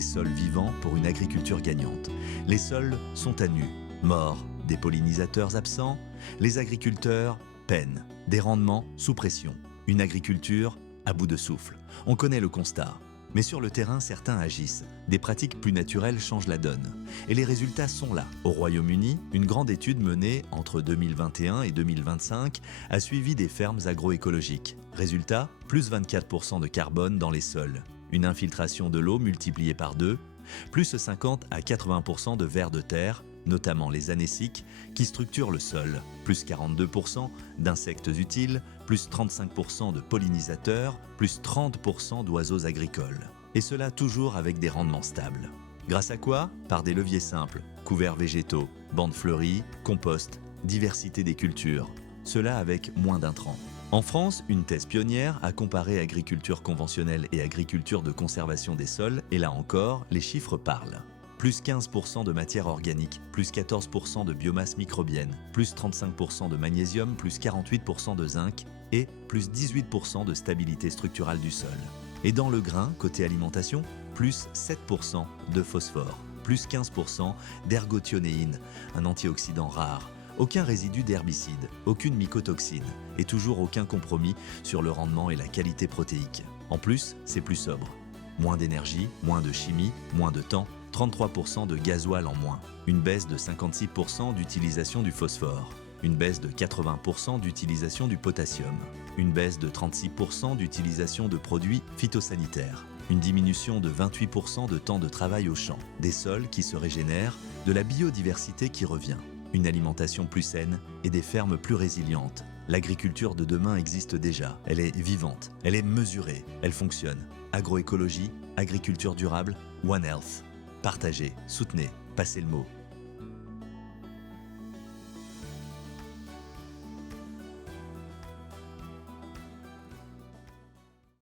des sols vivants pour une agriculture gagnante. Les sols sont à nu, morts, des pollinisateurs absents, les agriculteurs peinent, des rendements sous pression, une agriculture à bout de souffle. On connaît le constat. Mais sur le terrain, certains agissent. Des pratiques plus naturelles changent la donne. Et les résultats sont là. Au Royaume-Uni, une grande étude menée entre 2021 et 2025 a suivi des fermes agroécologiques. Résultat, plus 24% de carbone dans les sols. Une infiltration de l'eau multipliée par 2, plus 50 à 80% de vers de terre, notamment les anéciques, qui structurent le sol, plus 42% d'insectes utiles, plus 35% de pollinisateurs, plus 30% d'oiseaux agricoles. Et cela toujours avec des rendements stables. Grâce à quoi? Par des leviers simples, couverts végétaux, bandes fleuries, compost, diversité des cultures. Cela avec moins d'intrants. En France, une thèse pionnière a comparé agriculture conventionnelle et agriculture de conservation des sols, et là encore, les chiffres parlent. Plus 15% de matière organique, plus 14% de biomasse microbienne, plus 35% de magnésium, plus 48% de zinc et plus 18% de stabilité structurale du sol. Et dans le grain, côté alimentation, plus 7% de phosphore, plus 15% d'ergothionéine, un antioxydant rare, aucun résidu d'herbicide, aucune mycotoxine et toujours aucun compromis sur le rendement et la qualité protéique. En plus, c'est plus sobre. Moins d'énergie, moins de chimie, moins de temps, 33% de gasoil en moins, une baisse de 56% d'utilisation du phosphore, une baisse de 80% d'utilisation du potassium, une baisse de 36% d'utilisation de produits phytosanitaires, une diminution de 28% de temps de travail au champ, des sols qui se régénèrent, de la biodiversité qui revient, une alimentation plus saine et des fermes plus résilientes. L'agriculture de demain existe déjà, elle est vivante, elle est mesurée, elle fonctionne. Agroécologie, agriculture durable, One Health. Partagez, soutenez, passez le mot.